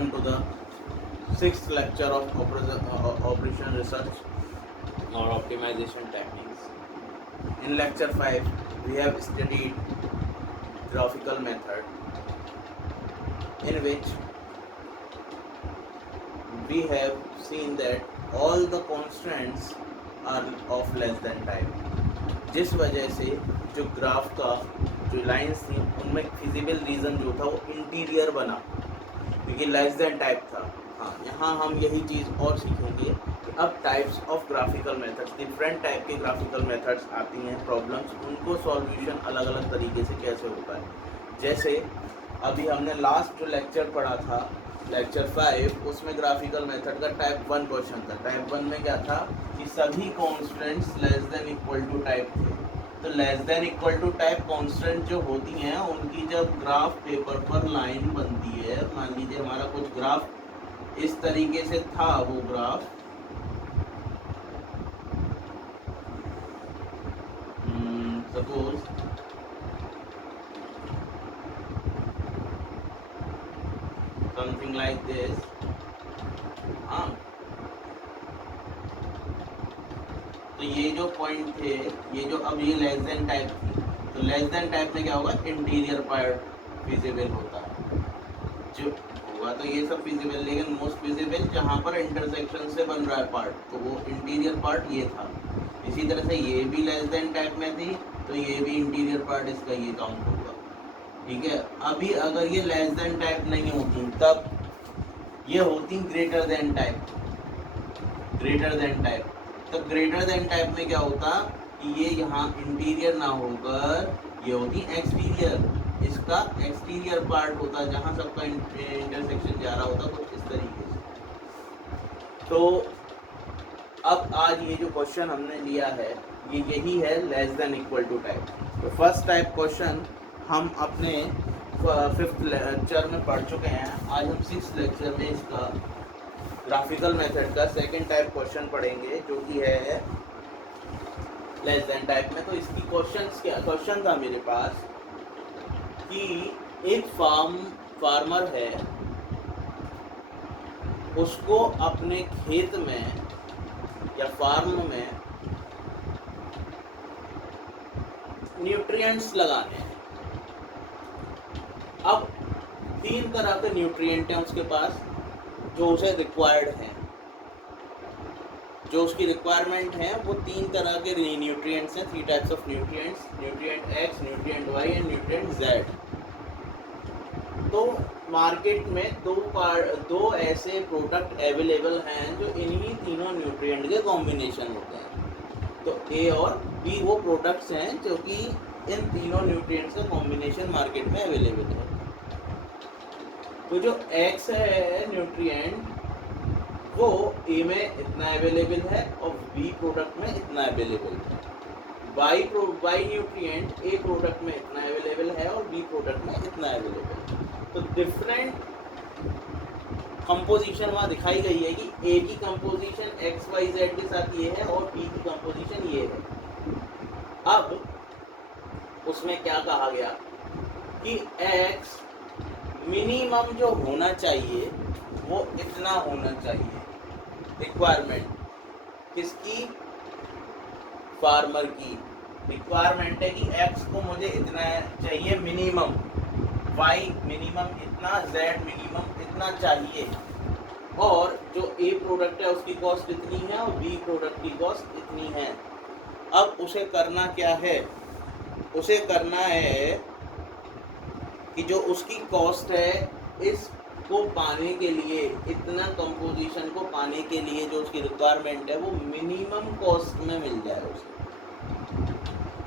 welcome to the 6th lecture of operation research or optimization techniques. In lecture 5, we have studied graphical method, in which we have seen that all the constants are of less than type, जिस वजह से जो graph का जो lines थी उनमें feasible region जो था वो इंटीरियर बना, क्योंकि लेस देन टाइप था। हाँ, यहाँ हम यही चीज़ और सीखेंगे कि अब types of graphical methods, different type के ग्राफिकल मेथड्स आती हैं, प्रॉब्लम्स, उनको सॉल्यूशन अलग अलग तरीके से कैसे होता है। जैसे अभी हमने लास्ट जो लेक्चर पढ़ा था, लेक्चर 5, उसमें ग्राफिकल मेथड का टाइप 1 क्वेश्चन था। टाइप 1 में क्या था कि सभी constants less than equal to type थे। तो less than equal to type constant जो होती हैं उनकी जब ग्राफ पेपर पर लाइन बनती है, मान लीजिए हमारा कुछ ग्राफ इस तरीके से था, वो graph suppose something like this. हाँ, तो ये जो पॉइंट थे, ये जो अब ये लेस देन टाइप थी, तो लेस देन टाइप में क्या होगा, इंटीरियर पार्ट विजिबल होता है जो होगा, तो ये सब विजिबल, लेकिन मोस्ट विजिबल जहाँ पर इंटरसेक्शन से बन रहा है पार्ट, तो वो इंटीरियर पार्ट ये था। इसी तरह से ये भी लेस देन टाइप में थी, तो ये भी इंटीरियर पार्ट इसका ये काउंट होगा। ठीक है, अभी अगर ये लेस देन टाइप नहीं होती तब ये होती greater than type. Greater than type, तो ग्रेटर देन टाइप में क्या होता कि ये यहाँ इंटीरियर ना होकर ये होती एक्सटीरियर, इसका एक्सटीरियर पार्ट होता जहाँ सबका इंटरसेक्शन जा रहा होता कुछ इस तरीके से। तो अब आज ये जो क्वेश्चन हमने लिया है ये यही है, less than equal to type. तो फर्स्ट टाइप क्वेश्चन हम अपने 5th लेक्चर में पढ़ चुके हैं। आज हम 6th लेक्चर में इसका ग्राफिकल मेथड का सेकंड टाइप क्वेश्चन पढ़ेंगे, जो कि है लेस देन टाइप में। तो इसकी क्वेश्चन था मेरे पास कि एक फार्मर है, उसको अपने खेत में या फार्म में न्यूट्रिएंट्स लगाने हैं। अब 3 तरह के न्यूट्रिएंट हैं उसके पास जो उसे रिक्वायर्ड हैं, जो उसकी रिक्वायरमेंट है वो 3 तरह के न्यूट्रिएंट्स हैं, 3 types of nutrients, nutrient X, nutrient Y and nutrient Z. तो मार्केट में दो ऐसे प्रोडक्ट अवेलेबल हैं जो इन्हीं तीनों न्यूट्रिएंट के कॉम्बिनेशन होते हैं। तो ए और बी वो प्रोडक्ट्स हैं जो कि इन तीनों न्यूट्रिएंट्स का कॉम्बिनेशन मार्केट में अवेलेबल है। तो जो एक्स है न्यूट्रिएंट वो ए में इतना अवेलेबल है और बी प्रोडक्ट में इतना अवेलेबल है। वाई न्यूट्रिएंट ए प्रोडक्ट में इतना अवेलेबल है और बी प्रोडक्ट में इतना अवेलेबल है। तो डिफरेंट कंपोजिशन वहाँ दिखाई गई है कि ए की कंपोजिशन एक्स वाई जेड के साथ ये है और बी की कंपोजिशन ये है। अब उसमें क्या कहा गया कि एक्स मिनिमम जो होना चाहिए वो इतना होना चाहिए। रिक्वायरमेंट किसकी, फार्मर की रिक्वायरमेंट है कि एक्स को मुझे इतना चाहिए मिनिमम, वाई मिनिमम इतना, जेड मिनिमम इतना चाहिए, और जो ए प्रोडक्ट है उसकी कॉस्ट इतनी है और बी प्रोडक्ट की कॉस्ट इतनी है। अब उसे करना क्या है, उसे करना है कि जो उसकी कॉस्ट है इसको पाने के लिए, इतना कंपोजिशन को पाने के लिए जो उसकी रिक्वायरमेंट है वो मिनिमम कॉस्ट में मिल जाए उसे।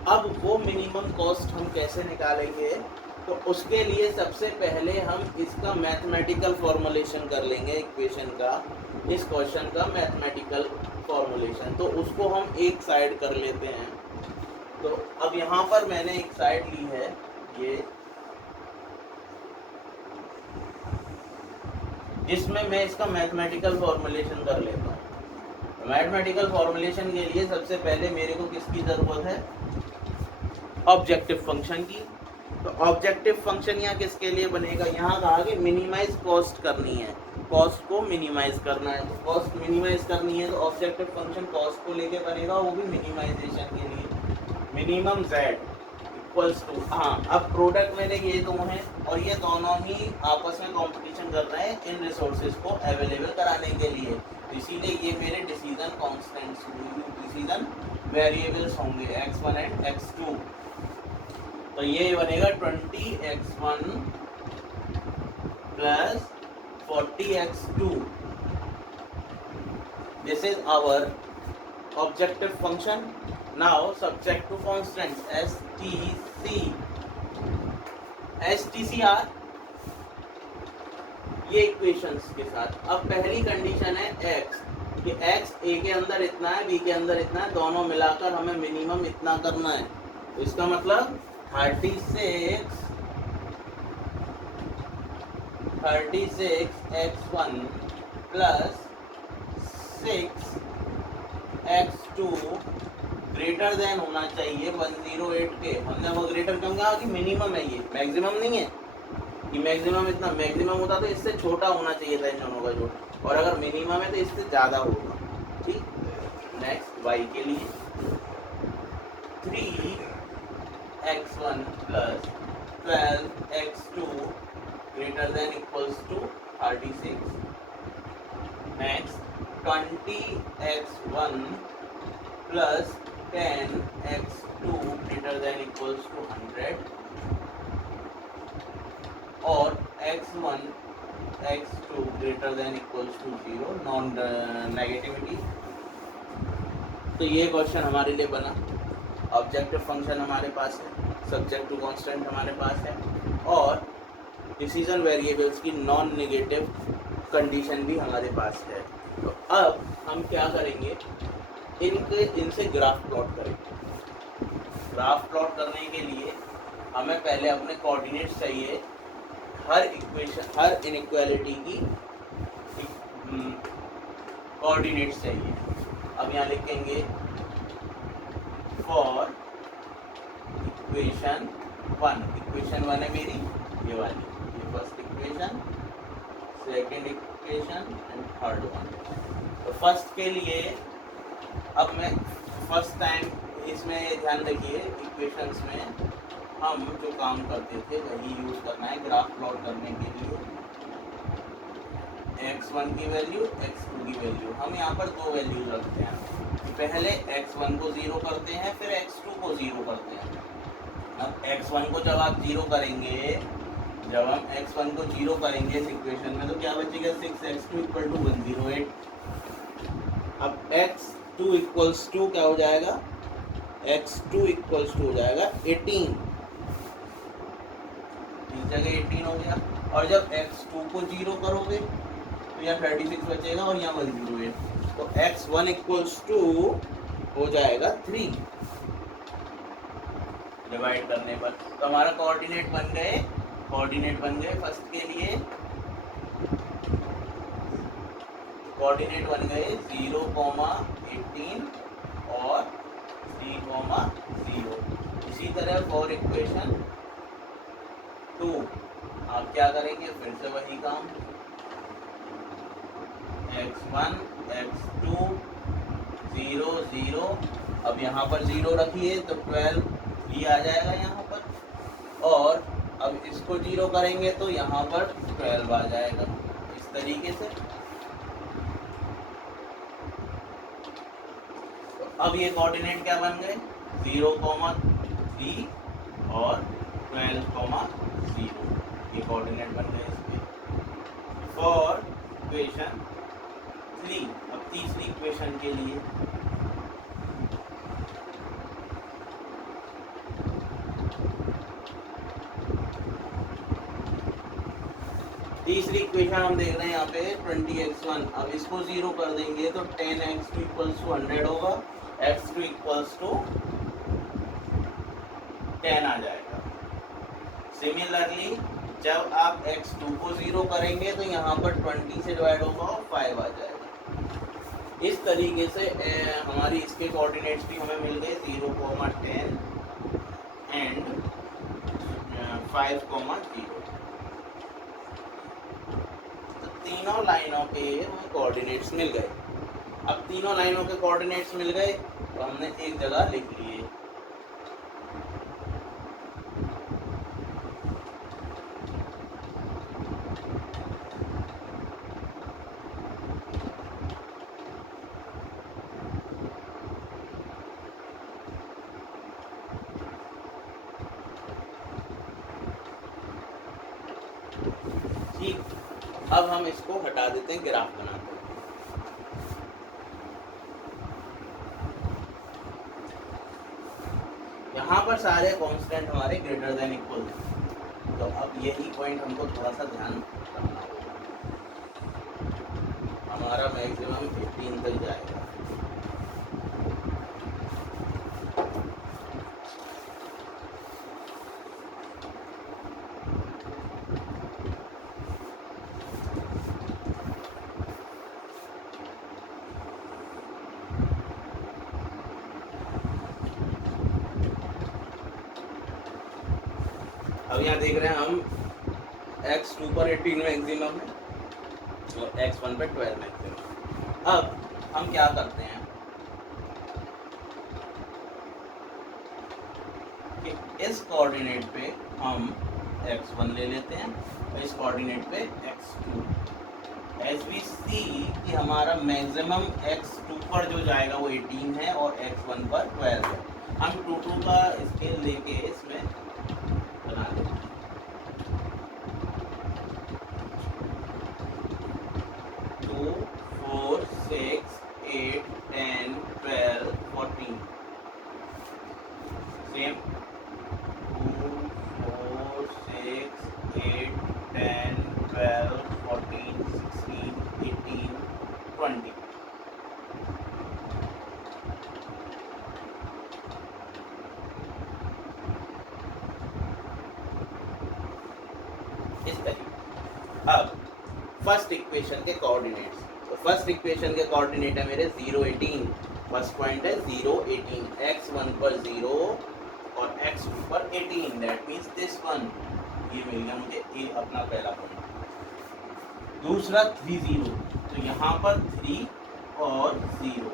अब वो मिनिमम कॉस्ट हम कैसे निकालेंगे, तो उसके लिए सबसे पहले हम इसका मैथमेटिकल फॉर्मुलेशन कर लेंगे, इक्वेशन का, इस क्वेश्चन का मैथमेटिकल फॉर्मुलेशन। तो उसको हम एक साइड कर लेते हैं। तो अब यहाँ पर मैंने एक साइड ली है ये, जिसमें मैं इसका मैथमेटिकल फॉर्मुलेशन कर लेता हूँ। मैथमेटिकल फॉर्मुलेशन के लिए सबसे पहले मेरे को किसकी ज़रूरत है, ऑब्जेक्टिव फंक्शन की। तो ऑब्जेक्टिव फंक्शन यहाँ किसके लिए बनेगा, यहाँ कहा कि मिनिमाइज कॉस्ट करनी है, कॉस्ट को मिनिमाइज करना है, तो कॉस्ट मिनिमाइज करनी है तो ऑब्जेक्टिव फंक्शन कॉस्ट को लेके बनेगा, वो भी मिनिमाइजेशन के लिए। मिनिमम z इक्वल्स टू, हाँ अब प्रोडक्ट मेरे ये दो हैं और ये दोनों ही आपस में कंपटीशन कर रहे हैं इन रिसोर्सेज को अवेलेबल कराने के लिए, इसीलिए ये मेरे डिसीजन कॉन्स्टेंट्स, डिसीजन वेरिएबल्स होंगे x1 एंड x2। तो ये बनेगा 20x1 plus 40x2, this is our objective function. Now subject to constants STCR ये इक्वेशंस के साथ। अब पहली कंडीशन है x कि x a के अंदर इतना है, b के अंदर इतना है, दोनों मिलाकर हमें मिनिमम इतना करना है, तो इसका मतलब 36x1 plus 6x2 greater than होना चाहिए 108 के। हमने वो ग्रेटर क्यों कहा कि मिनिमम है, ये मैक्सिमम नहीं है कि मैक्सिमम इतना, मैक्सिमम होता तो इससे छोटा होना चाहिए था इन दोनों का जोड़, और अगर मिनिमम है तो इससे ज़्यादा होगा। ठीक, नेक्स्ट y के लिए 3x1 plus 12x2 greater than equals to 36। Next 20x1 plus 10x2 greater than equals to 100 और x1 x2 greater than equals to 0, non negativity. तो ये क्वेश्चन हमारे लिए बना। ऑब्जेक्टिव फंक्शन हमारे पास है, सब्जेक्ट टू कांस्टेंट हमारे पास है और डिसीजन वेरिएबल्स की नॉन नेगेटिव कंडीशन भी हमारे पास है। तो अब हम क्या करेंगे, इनसे ग्राफ प्लॉट करेंगे। ग्राफ प्लॉट करने के लिए हमें पहले अपने कोऑर्डिनेट्स चाहिए, हर इक्वेशन, हर इनइक्वालिटी की कोऑर्डिनेट्स चाहिए। अब यहाँ लिखेंगे फॉर इक्वेशन 1 है मेरी ये वाली, ये first equation, second equation and third one. तो फर्स्ट के लिए अब मैं फर्स्ट टाइम इसमें ध्यान रखिए, इक्वेशंस में हम जो काम करते थे वही यूज करना है ग्राफ प्लॉट करने के लिए। x1 की वैल्यू, x2 की वैल्यू, हम यहाँ पर दो वैल्यूज रखते हैं। पहले x1 को 0 करते हैं, फिर x2 को 0 करते हैं। अब x1 को जब आप 0 करेंगे, जब हम x1 को 0 करेंगे इस इक्वेशन में, तो क्या बचेगा 6x2 इक्वल टू 108। अब x2 इक्वल्स टू क्या हो जाएगा, x2 इक्वल्स टू हो जाएगा 18, इस जगह 18 हो गया। और जब x2 को 0 करोगे तो यहाँ 36 बचेगा और यहाँ 108, तो x1 इक्वल्स टू हो जाएगा 3 डिवाइड करने पर। तो हमारा कोऑर्डिनेट बन गए फर्स्ट के लिए, कोऑर्डिनेट बन गए 0, 18 और 3, 0। इसी तरह फॉर इक्वेशन 2 आप क्या करेंगे, फिर से वही काम, x1 x2 0 0। अब यहाँ पर 0 रखिए तो 12 ही आ जाएगा यहाँ पर, और अब इसको 0 करेंगे तो यहाँ पर 12 आ जाएगा, इस तरीके से। तो अब ये कोऑर्डिनेट क्या बन गए, 0, 3 और 12, 0, ये कोऑर्डिनेट बन गए इसके। फॉर इक्वेशन 3, अब तीसरी इक्वेशन के लिए तीसरी इक्वेशन हम देख रहे हैं यहाँ पे 20x1। अब इसको 0 कर देंगे तो 10x2 इक्वल्स टू 100 होगा, x2 इक्वल्स टू 10 आ जाएगा। सिमिलरली जब आप x2 को 0 करेंगे तो यहाँ पर 20 से डिवाइड होगा और 5 आ जाएगा। इस तरीके से हमारी इसके कोऑर्डिनेट्स भी हमें मिल गए 0, 10 एंड 5,0। तो तीनों लाइनों के हमें कोऑर्डिनेट्स मिल गए। अब तीनों लाइनों के कोऑर्डिनेट्स मिल गए तो हमने एक जगह लिख लिए। ठीक, अब हम इसको हटा देते हैं, ग्राफ बनाते हैं। यहाँ पर सारे कांस्टेंट हमारे ग्रेटर देन इक्वल हैं, तो अब यही पॉइंट हमको थोड़ा सा ध्यान रखना होगा। हमारा मैक्सिमम 15 तक जाएगा। अब यहाँ देख रहे हैं हम x2 पर 18 मैक्सिमम है और x1 पर 12 मैक्सिमम। अब हम क्या करते हैं कि इस कोऑर्डिनेट पे हम x1 ले लेते हैं और इस कोऑर्डिनेट पे x2। एज वी सी कि हमारा मैक्सिमम x2 पर जो जाएगा वो 18 है और x1 पर 12 है। हम 2 का स्केल लेके इसमें बना देते हैं। 2, 4, 6, 8, 10, 12, 14 सेम 2, 4, 6, 8, 10, 12, 14, 16, 18, 20। इस तरीके। अब फर्स्ट इक्वेशन के कोऑर्डिनेट्स, तो फर्स्ट इक्वेशन के कोऑर्डिनेट है मेरे 0, 18। फर्स्ट पॉइंट है 0, 18, x1 पर 0 और x2 पर 18, दैट मींस दिस वन। ये मिल गया मुझे ये अपना पहला पॉइंट। दूसरा 3, 0, तो यहाँ पर 3 और 0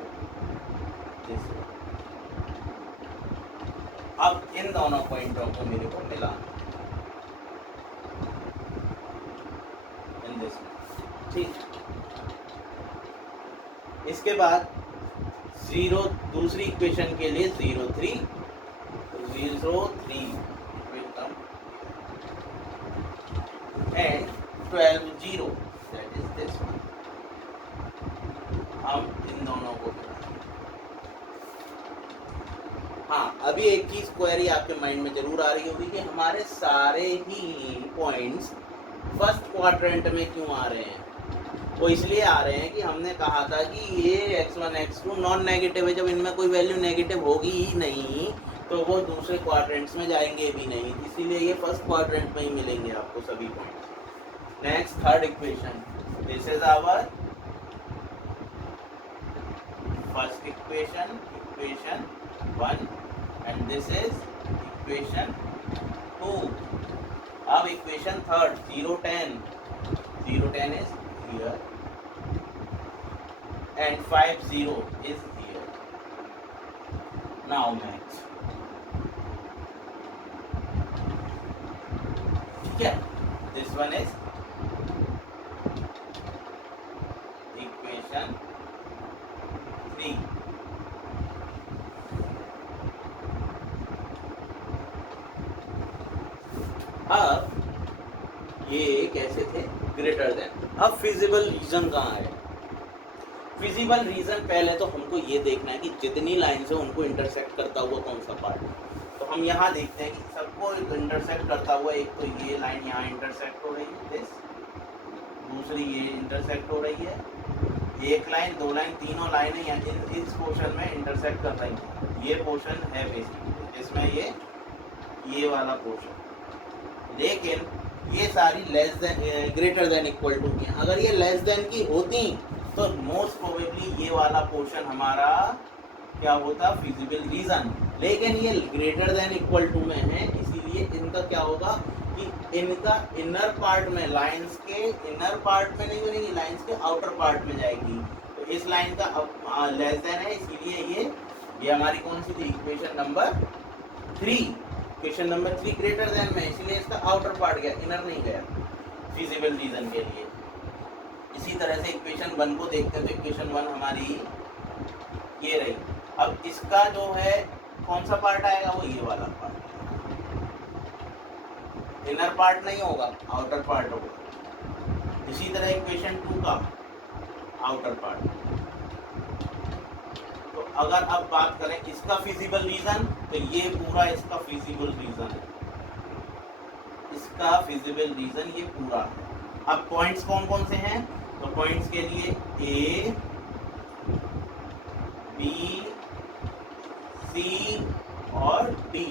दिस। अब इन दोनों पॉइंटों को मेरे को मिलाना, ठीक। इसके बाद 0 दूसरी इक्वेशन के लिए 0, 3 and 12, 0, that is this one. हम इन दोनों को, हाँ, अभी एक चीज क्वेरी आपके माइंड में जरूर आ रही होगी कि हमारे सारे ही पॉइंट्स फर्स्ट क्वाड्रेंट में क्यों आ रहे हैं। वो इसलिए आ रहे हैं कि हमने कहा था कि ये x1 x2 नॉन नेगेटिव है। जब इनमें कोई वैल्यू नेगेटिव होगी ही नहीं तो वो दूसरे क्वाड्रेंट्स में जाएंगे भी नहीं, इसीलिए ये फर्स्ट क्वाड्रेंट में ही मिलेंगे आपको सभी points. Next third equation, this is our first equation, equation 1 and this is equation 2। अब equation third 0, 10, 0, 10 is here and 5, 0 is here. Now match. ठीक है, this one is equation 3. अब ये कैसे थे, ग्रेटर देन। अब फिजिबल रीजन कहाँ है? फिजिबल रीजन पहले तो हमको ये देखना है कि जितनी लाइन से उनको इंटरसेक्ट करता हुआ कौन सा पार्ट। तो हम यहाँ देखते हैं कि सबको इंटरसेक्ट करता हुआ, एक तो ये लाइन यहाँ इंटरसेक्ट हो रही है, दिस, दूसरी ये इंटरसेक्ट हो रही है, एक लाइन, दो लाइन, तीनों लाइनें यहाँ इस पोर्शन में इंटरसेक्ट कर रही हैं। ये पोर्शन है बेसिकली, इसमें ये वाला पोर्शन, लेकिन ये सारी less than greater than equal to की। अगर ये लेस देन की होती तो मोस्ट प्रोबेबली ये वाला पोर्शन हमारा क्या होता, फिजिबल रीजन। लेकिन ये ग्रेटर देन इक्वल टू में है, इसीलिए इनका क्या होगा कि इनका इनर पार्ट में, लाइंस के इनर पार्ट में नहीं बनेगी, लाइंस के आउटर पार्ट में जाएगी। तो इस लाइन का लेस देन है, इसीलिए ये हमारी कौन सी थी, equation number 3। Equation number 3 greater than में, इसलिए इसका आउटर पार्ट गया, इनर नहीं गया फिजिबल रीजन के लिए। इसी तरह से इक्वेशन 1 को देखते हैं, तो इक्वेशन 1 हमारी ये रही। अब इसका जो है कौन सा पार्ट आएगा, वो ये वाला पार्ट, इनर पार्ट नहीं होगा, आउटर पार्ट होगा। इसी तरह इक्वेशन 2 का आउटर पार्ट। तो अगर अब बात करें इसका फिजिबल रीजन, तो ये पूरा इसका फिजिबल रीजन है, इसका फिजिबल रीजन ये पूरा है। अब पॉइंट्स कौन कौन से हैं, तो पॉइंट्स के लिए ए, बी, सी और डी।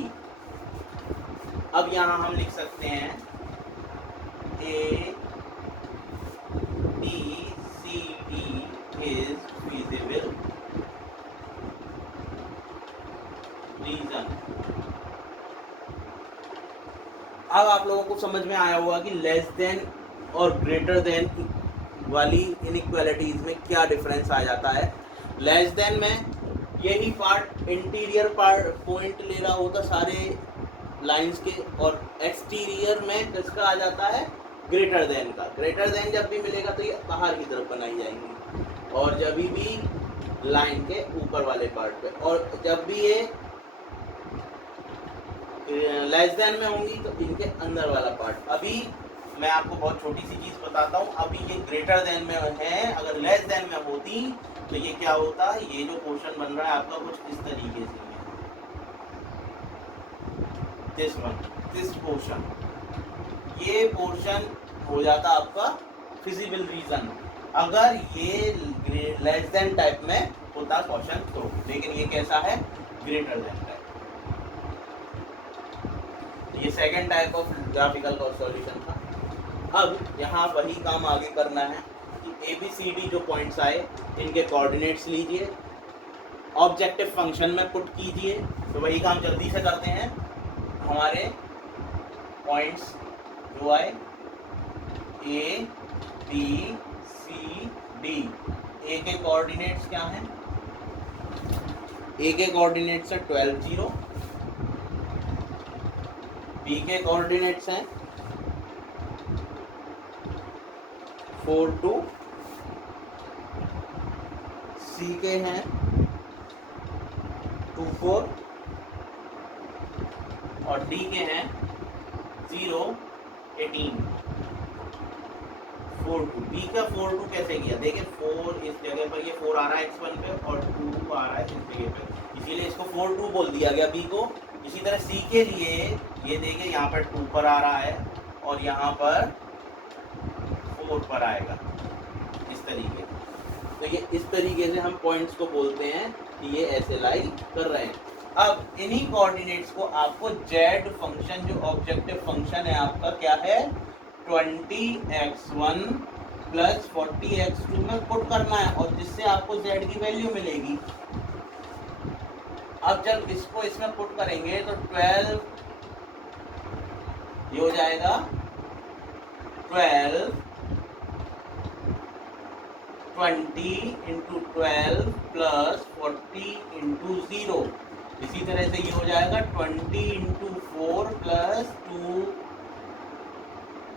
अब यहाँ हम लिख सकते हैं A, B, C, D is feasible region. अब आप लोगों को समझ में आया होगा कि लेस देन और ग्रेटर देन वाली इनइक्वालिटीज में क्या डिफरेंस आ जाता है। लेस देन में यही पार्ट इंटीरियर पार्ट पॉइंट ले रहा होता सारे लाइंस के, और एक्सटीरियर में किसका आ जाता है, ग्रेटर देन का। ग्रेटर देन जब भी मिलेगा तो ये बाहर की तरफ बनाई जाएंगी, और जब भी लाइन के ऊपर वाले पार्ट पे, और जब भी ये लेस देन में होंगी तो इनके अंदर वाला पार्ट। अभी मैं आपको बहुत छोटी सी चीज़ बताता हूँ, अभी ये ग्रेटर देन में है, अगर लेस देन में होती तो ये क्या होता, ये जो पोर्शन बन रहा है आपका कुछ इस तरीके से, दिस पोर्शन, ये पोर्शन हो जाता आपका फिजिबल रीजन, अगर ये लेस देन टाइप में होता क्वेश्चन तो। लेकिन ये कैसा है, ग्रेटर देन टाइप। ये second type of graphical solution था। अब यहाँ वही काम आगे करना है कि ए बी सी डी जो पॉइंट्स आए इनके कोऑर्डिनेट्स लीजिए, ऑब्जेक्टिव फंक्शन में पुट कीजिए। तो वही काम जल्दी से करते हैं। हमारे पॉइंट्स जो आए ए, बी, सी, डी, ए के कोऑर्डिनेट्स क्या हैं, ए के कोऑर्डिनेट्स है 12, 0, बी के कोऑर्डिनेट्स हैं 4, 2, सी के हैं 2, 4 और डी के हैं 0, 18, 4, 2। बी का 4, 2 कैसे किया, देखिए 4 इस जगह पर, ये 4 आ रहा है x1 पे और 2 आ रहा है इस जगह पे, इसीलिए इसको 4, 2 बोल दिया गया बी को। इसी तरह सी के लिए ये देखिए यहाँ पर 2 पर आ रहा है और यहाँ पर 4 पर आएगा, इस तरीके। तो ये इस तरीके से हम पॉइंट्स को बोलते हैं कि ये ऐसे लाई कर रहे हैं। अब इन्हीं कोऑर्डिनेट्स को आपको z फंक्शन जो ऑब्जेक्टिव फंक्शन है आपका क्या है 20x1 प्लस 40x2 में पुट करना है, और जिससे आपको z की वैल्यू मिलेगी। अब जब इसको इसमें पुट करेंगे तो 12 ये हो जाएगा 12 20 इंटू 12 प्लस 40 इंटू 0। इसी तरह से ये हो जाएगा 20 into 4 plus 2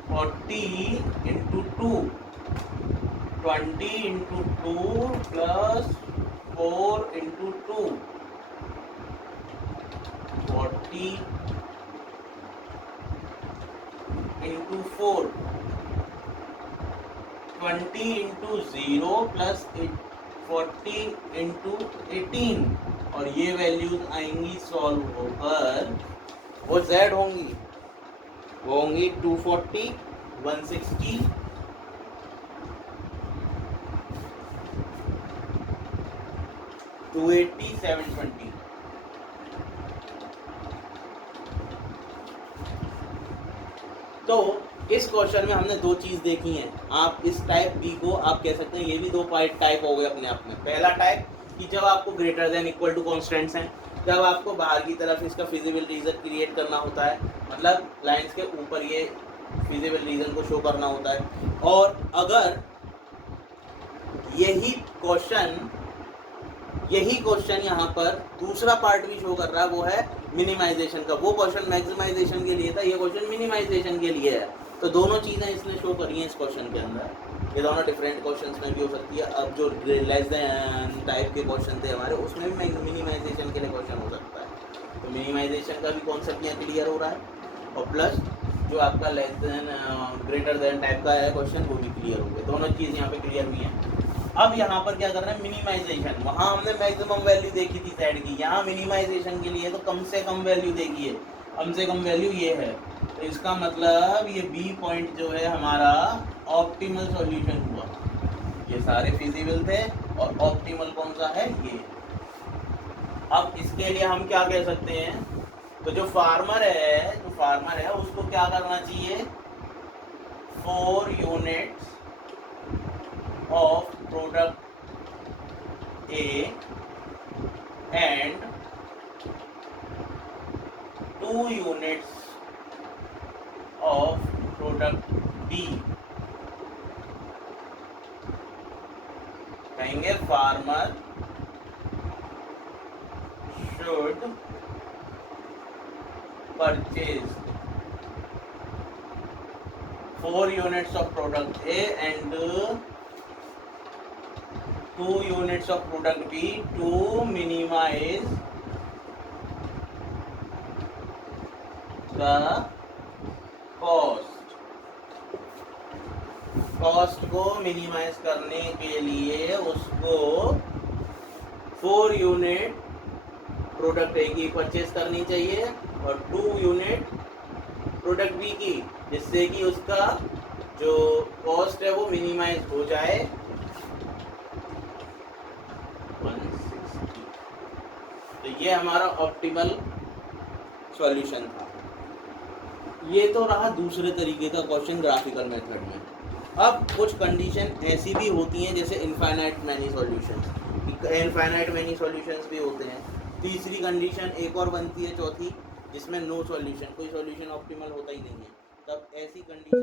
40 into 2, 20 into 2 plus 4 into 2, 40 into 4, 20 into 0 plus 40 into 18, और ये वैल्यूज आएंगी सॉल्व होकर, वो z होंगी, वो होंगी 240, 160, 280, 720। तो इस क्वेश्चन में हमने दो चीज देखी हैं। आप इस टाइप बी को आप कह सकते हैं ये भी दो टाइप हो गए अपने आप में। पहला टाइप कि जब आपको greater than equal to constants हैं, जब आपको बाहर की तरफ इसका फिजिबल रीजन क्रिएट करना होता है, मतलब लाइंस के ऊपर ये फिजिबल रीजन को शो करना होता है। और अगर यही क्वेश्चन यहाँ पर दूसरा पार्ट भी शो कर रहा है, वो है मिनिमाइजेशन का। वो क्वेश्चन मैक्सिमाइजेशन के लिए था, ये क्वेश्चन मिनिमाइजेशन के लिए है। तो दोनों चीज़ें इसने शो करी हैं इस क्वेश्चन के अंदर। ये दोनों डिफरेंट क्वेश्चंस में भी हो सकती है। अब जो लेस देन टाइप के क्वेश्चन थे हमारे, उसमें भी मिनिमाइजेशन के लिए क्वेश्चन हो सकता है। तो मिनिमाइजेशन का भी कॉन्सेप्ट यहाँ क्लियर हो रहा है, और प्लस जो आपका less than greater then type का है क्वेश्चन, वो भी क्लियर हो गया। दोनों चीज़ यहाँ पे क्लियर हुई हैं। अब यहाँ पर क्या करना है, मिनिमाइजेशन। वहाँ हमने मैक्सिमम वैल्यू देखी थी साइड की, यहाँ मिनिमाइजेशन के लिए तो कम से कम वैल्यू देखी है। कम से कम वैल्यू ये है, तो इसका मतलब ये बी पॉइंट जो है हमारा ऑप्टिमल सॉल्यूशन हुआ। ये सारे फिजिबल थे और ऑप्टिमल कौन सा है, ये। अब इसके लिए हम क्या कह सकते हैं, तो जो फार्मर है उसको क्या करना चाहिए, 4 units of product A and 2 units of product B। कहेंगे farmer should purchase 4 units of product A and 2 units of product B to minimize the cost। Cost को मिनिमाइज करने के लिए उसको 4 यूनिट प्रोडक्ट ए की परचेज करनी चाहिए और 2 यूनिट प्रोडक्ट बी की, जिससे कि उसका जो कॉस्ट है वो मिनिमाइज हो जाए। 160। तो ये हमारा ऑप्टिमल सॉल्यूशन था। ये तो रहा दूसरे तरीके का क्वेश्चन ग्राफिकल मेथड में। अब कुछ कंडीशन ऐसी भी होती हैं जैसे इनफाइनाइट मैनी सॉल्यूशंस भी होते हैं। तीसरी कंडीशन एक और बनती है, चौथी, जिसमें नो सॉल्यूशन, कोई सॉल्यूशन ऑप्टिमल होता ही नहीं है। तब ऐसी कंडीशन